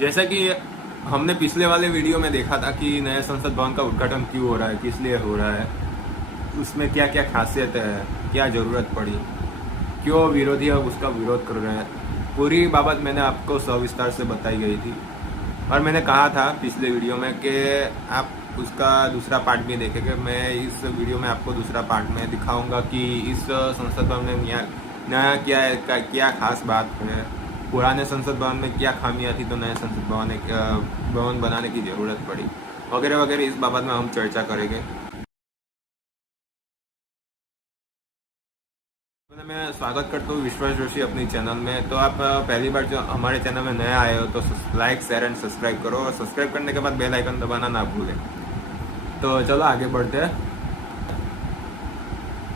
जैसा कि हमने पिछले वाले वीडियो में देखा था कि नए संसद भवन का उद्घाटन क्यों हो रहा है, किस लिए हो रहा है, उसमें क्या क्या खासियत है, क्या ज़रूरत पड़ी, क्यों विरोधी अब उसका विरोध कर रहे हैं, पूरी बाबत मैंने आपको सविस्तार से बताई गई थी। और मैंने कहा था पिछले वीडियो में कि आप उसका दूसरा पार्ट भी देखेंगे। मैं इस वीडियो में आपको दूसरा पार्ट में दिखाऊंगा कि इस संसद भवन में नया क्या है, क्या खास बात है, पुराने संसद भवन में क्या खामियां थी तो नए संसद भवन बनाने की ज़रूरत पड़ी, वगैरह वगैरह। इस बाबत में हम चर्चा करेंगे। मैं स्वागत करता हूँ विश्वास जोशी अपनी चैनल में। तो आप पहली बार जो हमारे चैनल में नए आए हो तो लाइक शेयर एंड सब्सक्राइब करो, और सब्सक्राइब करने के बाद बेल आइकन दबाना ना भूलें। तो चलो आगे बढ़ते हैं।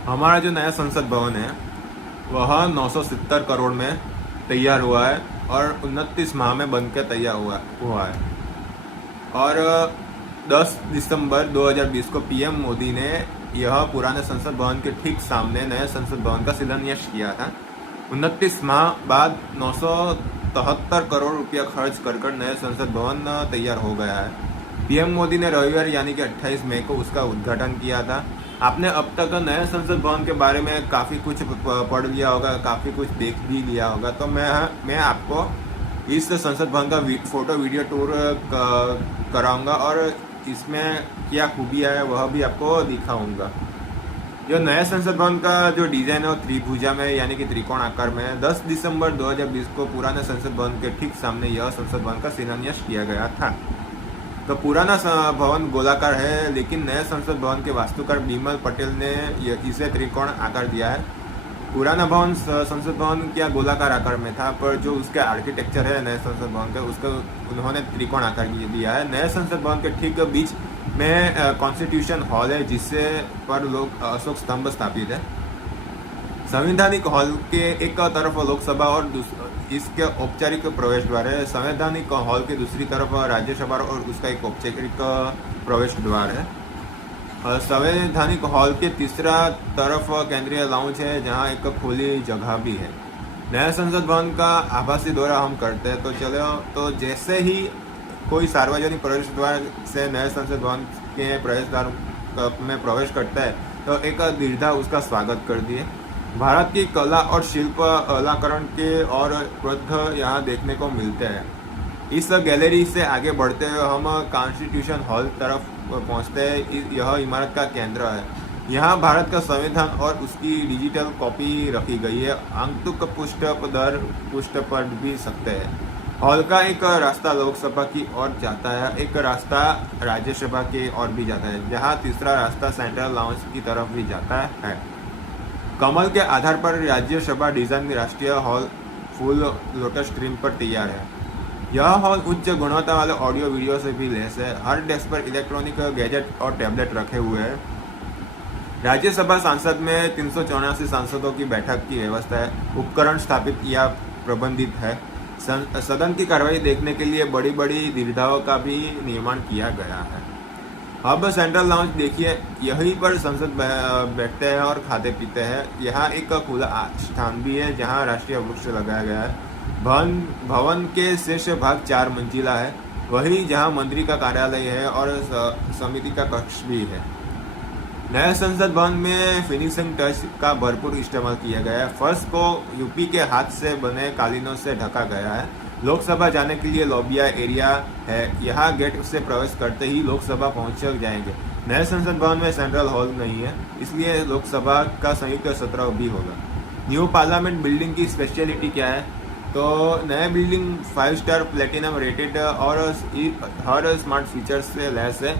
हमारा जो नया संसद भवन है वह 970 करोड़ में तैयार हुआ है और 29 माह में बन के तैयार हुआ है। और 10 दिसंबर 2020 को पीएम मोदी ने यह पुराने संसद भवन के ठीक सामने नए संसद भवन का शिलान्यास किया था। 29 माह बाद 973 करोड़ रुपया खर्च कर नए संसद भवन तैयार हो गया है। पीएम मोदी ने रविवार यानी कि 28 मई को उसका उद्घाटन किया था। आपने अब तक नए संसद भवन के बारे में काफ़ी कुछ पढ़ लिया होगा, काफ़ी कुछ देख भी लिया होगा। तो मैं आपको इस संसद भवन का फोटो वीडियो टूर कराऊंगा और इसमें क्या खूबियाँ है वह भी आपको दिखाऊंगा। जो नए संसद भवन का जो डिज़ाइन है वो त्रिभुजा में यानी कि त्रिकोण आकार में है। 10 दिसंबर 2020 को पुराने संसद भवन के ठीक सामने यह संसद भवन का शिलान्यास किया गया था। तो पुराना भवन गोलाकार है, लेकिन नए संसद भवन के वास्तुकार बिमल पटेल ने इसे त्रिकोण आकार दिया है। पुराना भवन संसद भवन क्या गोलाकार आकार में था, पर जो उसके आर्किटेक्चर है नए संसद भवन का उसको उन्होंने त्रिकोण आकार दिया है। नए संसद भवन के ठीक बीच में कॉन्स्टिट्यूशन हॉल है, जिससे पर लोग अशोक स्तंभ स्थापित है। संवैधानिक हॉल के एक तरफ लोकसभा और इसके औपचारिक प्रवेश द्वार है। संवैधानिक हॉल के दूसरी तरफ राज्यसभा और उसका एक औपचारिक प्रवेश द्वार है। संवैधानिक हॉल के तीसरा तरफ केंद्रीय लाउंज है, जहां एक खुली जगह भी है। नया संसद भवन का आभासी दौरा हम करते हैं। तो चलो, तो जैसे ही कोई सार्वजनिक प्रवेश द्वार से नए संसद भवन के प्रवेश द्वार में प्रवेश करता है तो एक दीर्घा उसका स्वागत कर दिए। भारत की कला और शिल्प अलंकरण के और प्रौद्ध यहाँ देखने को मिलते हैं। इस गैलरी से आगे बढ़ते हुए हम कॉन्स्टिट्यूशन हॉल तरफ पहुँचते हैं। यह इमारत का केंद्र है। यहाँ भारत का संविधान और उसकी डिजिटल कॉपी रखी गई है। आंतरिक पुष्ट पर भी सकते हैं। हॉल का एक रास्ता लोकसभा की ओर जाता है, एक रास्ता राज्यसभा की ओर भी जाता है, जहाँ तीसरा रास्ता सेंट्रल लाउंज की तरफ भी जाता है। कमल के आधार पर राज्यसभा डिजाइन राष्ट्रीय हॉल फुल लोटस स्ट्रीम पर तैयार है। यह हॉल उच्च गुणवत्ता वाले ऑडियो वीडियो से भी लैस है। हर डेस्क पर इलेक्ट्रॉनिक गैजेट और टैबलेट रखे हुए हैं। राज्यसभा सांसद में 384 सांसदों की बैठक की व्यवस्था है। उपकरण स्थापित या प्रबंधित है। सदन की कार्रवाई देखने के लिए बड़ी बड़ी दीर्घाओं का भी निर्माण किया गया है। अब सेंट्रल लाउंज देखिए, यहीं पर संसद बैठते हैं और खाते पीते हैं। यहाँ एक खुला स्थान भी है जहाँ राष्ट्रीय वृक्ष लगाया गया है। भवन के शीर्ष भाग 4 मंजिला है, वही जहाँ मंत्री का कार्यालय है और समिति का कक्ष भी है। नए संसद भवन में फिनिशिंग टच का भरपूर इस्तेमाल किया गया है। फर्श को यूपी के हाथ से बने कालीनों से ढका गया है। लोकसभा जाने के लिए लॉबिया एरिया है। यहाँ गेट से प्रवेश करते ही लोकसभा पहुंच जाएंगे। नए संसद भवन में सेंट्रल हॉल नहीं है, इसलिए लोकसभा का संयुक्त सत्र भी होगा। न्यू पार्लियामेंट बिल्डिंग की स्पेशलिटी क्या है? तो नए बिल्डिंग 5 स्टार प्लेटिनम रेटेड और हर स्मार्ट फीचर्स से लैस है।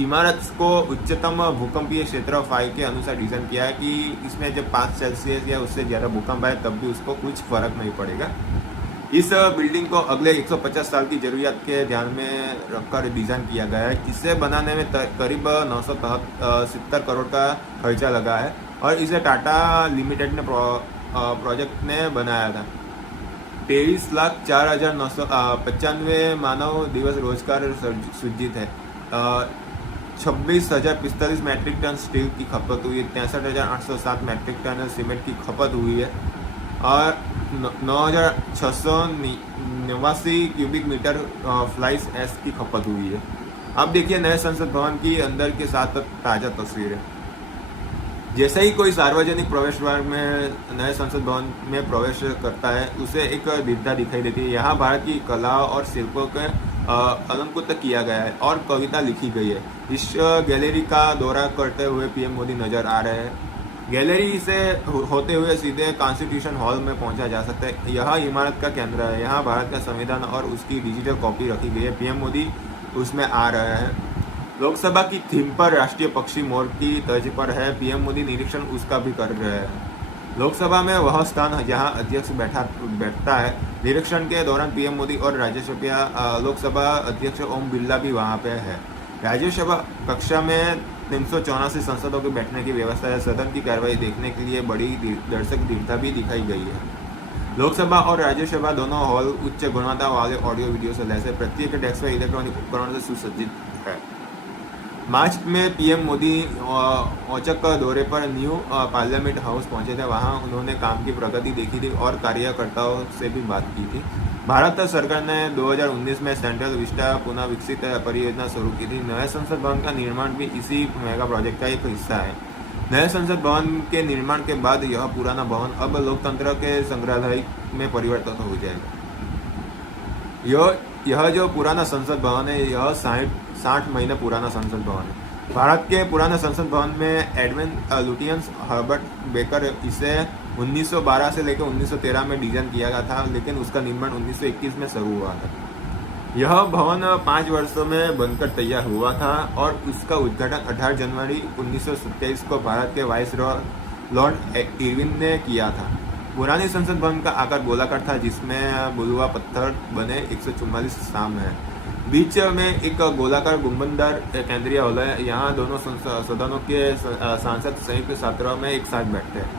इमारत को उच्चतम भूकंपीय क्षेत्र 5 के अनुसार डिजाइन किया है कि इसमें जब 5 सेल्सियस या उससे ज़्यादा भूकंप आए तब भी उसको कुछ फर्क नहीं पड़ेगा। इस बिल्डिंग को अगले 150 साल की जरूरियात के ध्यान में रखकर डिज़ाइन किया गया है। इसे बनाने में करीब 970 करोड़ का खर्चा लगा है और इसे टाटा लिमिटेड ने प्रोजेक्ट ने बनाया था। 23,04,995 मानव दिवस रोजगार सृजित है। 26,045 मैट्रिक टन स्टील की खपत हुई है। 63,807 मैट्रिक टन सीमेंट की खपत हुई है और 9,689 क्यूबिक मीटर फ्लाइस एश की खपत हुई है। अब देखिए नए संसद भवन की अंदर के साथ ताज़ा तस्वीरें। जैसे ही कोई सार्वजनिक प्रवेश द्वार में नए संसद भवन में प्रवेश करता है उसे एक दीर्घता दिखाई देती है। यहाँ भारत की कला और शिल्पों के अलंकृत किया गया है और कविता लिखी गई है। इस गैलरी का दौरा करते हुए पीएम मोदी नजर आ रहे हैं। गैलरी से होते हुए सीधे कॉन्स्टिट्यूशन हॉल में पहुंचा जा सकता है। यह इमारत का केंद्र है। यहाँ भारत का संविधान और उसकी डिजिटल कॉपी रखी गई है। पीएम मोदी उसमें आ रहे हैं। लोकसभा की थीम पर राष्ट्रीय पक्षी मोर की तर्ज पर है। पीएम मोदी निरीक्षण उसका भी कर रहे हैं। लोकसभा में वह स्थान जहां अध्यक्ष बैठता है। निरीक्षण के दौरान पीएम मोदी और राज्यसभा लोकसभा अध्यक्ष ओम बिरला भी वहां पे है। राज्यसभा कक्षा में 384 सांसदों के बैठने की व्यवस्था है। सदन की कार्रवाई देखने के लिए बड़ी दर्शक दीर्घता भी दिखाई गई है। लोकसभा और राज्यसभा दोनों हॉल उच्च गुणवत्ता वाले ऑडियो वीडियो से लैस है। प्रत्येक डेस्क पर इलेक्ट्रॉनिक उपकरण से सुसज्जित है। मार्च में पीएम मोदी औचक दौरे पर न्यू पार्लियामेंट हाउस पहुंचे थे। वहां उन्होंने काम की प्रगति देखी थी और कार्यकर्ताओं से भी बात की थी। भारत सरकार ने 2019 में सेंट्रल विस्टा पुनः विकसित परियोजना शुरू की थी। नए संसद भवन का निर्माण भी इसी मेगा प्रोजेक्ट का एक हिस्सा है। नए संसद भवन के निर्माण के बाद यह पुराना भवन अब लोकतंत्र के संग्रहालय में परिवर्तित हो जाएगा। यह जो पुराना संसद भवन है यह 60 महीने पुराना संसद भवन है। भारत के पुराने संसद भवन में एडविन लुटियंस हर्बर्ट बेकर इसे 1912 से लेकर 1913 में डिजाइन किया गया था, लेकिन उसका निर्माण 1921 में शुरू हुआ था। यह भवन 5 वर्षों में बनकर तैयार हुआ था और उसका उद्घाटन 18 जनवरी 1927 को भारत के वाइसरॉय लॉर्ड इरविन ने किया था। पुरानी संसद भवन का आकार गोलाकार था, जिसमें बुलवा पत्थर बने 144 स्तंभ है। बीच में एक गोलाकार गुंबददार केंद्रीय हॉल है। यहाँ दोनों सदनों के सांसद संयुक्त सत्र में एक साथ बैठते हैं।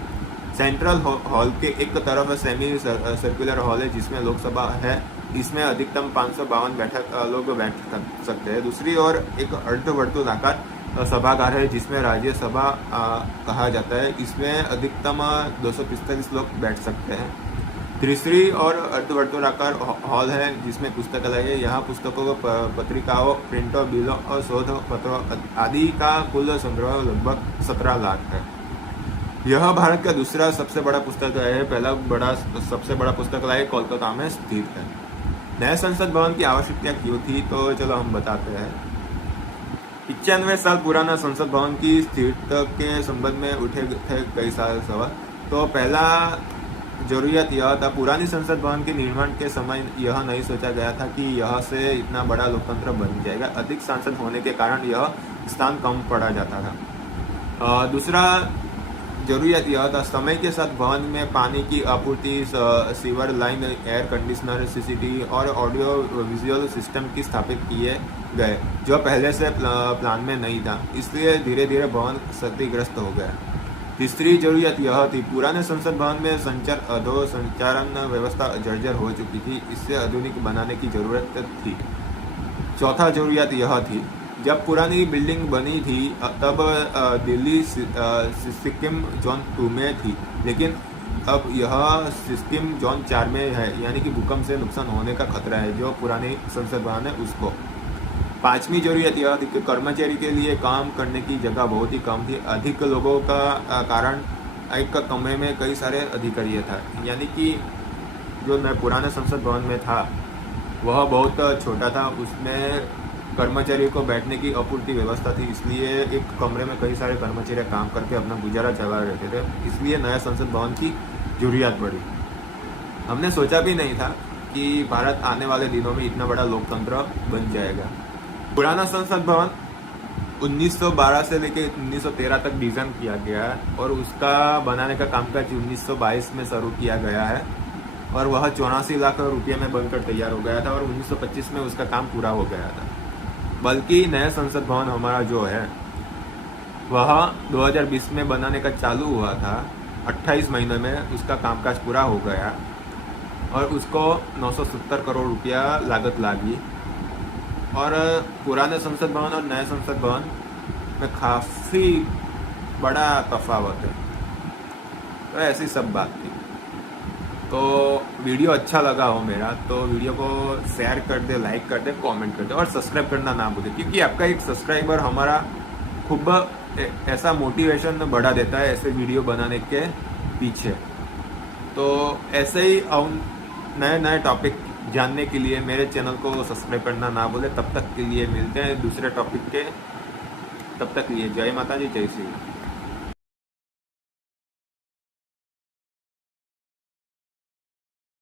सेंट्रल हॉल के एक तरफ सेमी सर्कुलर हॉल है जिसमें लोकसभा है। इसमें अधिकतम 552 लोग बैठ सकते हैं। दूसरी ओर एक अर्धवर्तुलाकार सभागार है जिसमें राज्यसभा कहा जाता है। इसमें अधिकतम 245 लोग बैठ सकते हैं। तीसरी और अर्धवर्तुलाकार हॉल है जिसमें पुस्तकालय है। यहाँ पुस्तकों, पत्रिकाओं, प्रिंटों, बिलों और शोध पत्रों आदि का कुल संग्रह लगभग 17 लाख है। यह भारत का दूसरा सबसे बड़ा पुस्तकालय है। पहला सबसे बड़ा पुस्तकालय कोलकाता में स्थित है। नए संसद भवन की आवश्यकता क्यों थी, तो चलो हम बताते हैं। 95 साल पुराना संसद भवन की स्थिरता के संबंध में उठे थे कई सारे सवाल। तो पहला जरूरियत यह था, पुरानी संसद भवन के निर्माण के समय यह नहीं सोचा गया था कि यह से इतना बड़ा लोकतंत्र बन जाएगा। अधिक सांसद होने के कारण यह स्थान कम पड़ा जाता था। दूसरा जरूरियत यह था, समय के साथ भवन में पानी की आपूर्ति, sewer line, air conditioner, CCTV और ऑडियो विजुअल सिस्टम की स्थापित किए गए, जो पहले से प्लान में नहीं था। इसलिए धीरे धीरे भवन क्षतिग्रस्त हो गया। तीसरी जरूरत यह थी, पुराने संसद भवन में संचारण व्यवस्था जर्जर हो चुकी थी। इससे आधुनिक बनाने की जरूरत थी। चौथा जरूरत यह थी, जब पुरानी बिल्डिंग बनी थी तब दिल्ली सिक्किम जोन 2 में थी, लेकिन अब यह सिक्किम जोन 4 में है, यानी कि भूकंप से नुकसान होने का खतरा है जो पुरानी संसद भवन है उसको। पांचवी जरूरत यह थी कि कर्मचारी के लिए काम करने की जगह बहुत ही कम थी। अधिक लोगों का कारण एक कमरे में कई सारे अधिकारी था, यानी कि जो पुराने संसद भवन में था वह बहुत छोटा था। उसमें कर्मचारियों को बैठने की अपूर्ति व्यवस्था थी, इसलिए एक कमरे में कई सारे कर्मचारी काम करके अपना गुजारा चला रहे थे। इसलिए नया संसद भवन की जरूरत पड़ी। हमने सोचा भी नहीं था कि भारत आने वाले दिनों में इतना बड़ा लोकतंत्र बन जाएगा। पुराना संसद भवन 1912 से लेकर 1913 तक डिजाइन किया गया है और उसका बनाने का कामकाज 1922 में शुरू किया गया है और वह 84 लाख रुपये में बनकर तैयार हो गया था और 1925 में उसका काम पूरा हो गया था। बल्कि नया संसद भवन हमारा जो है वह 2020 में बनाने का चालू हुआ था। 28 महीने में उसका कामकाज पूरा हो गया और उसको 970 करोड़ रुपया लागत लगी। और पुराने संसद भवन और नए संसद भवन में काफ़ी बड़ा तफावत है। तो ऐसी सब बात थी। तो वीडियो अच्छा लगा हो मेरा तो वीडियो को शेयर कर दे, लाइक कर दे, कमेंट कर दे और सब्सक्राइब करना ना भूले, क्योंकि आपका एक सब्सक्राइबर हमारा खूब ऐसा मोटिवेशन बढ़ा देता है ऐसे वीडियो बनाने के पीछे। तो ऐसे ही नए नए टॉपिक जानने के लिए मेरे चैनल को सब्सक्राइब करना ना भूले। तब तक के लिए मिलते हैं दूसरे टॉपिक के, तब तक के लिए जय माता जी, जय श्री राम।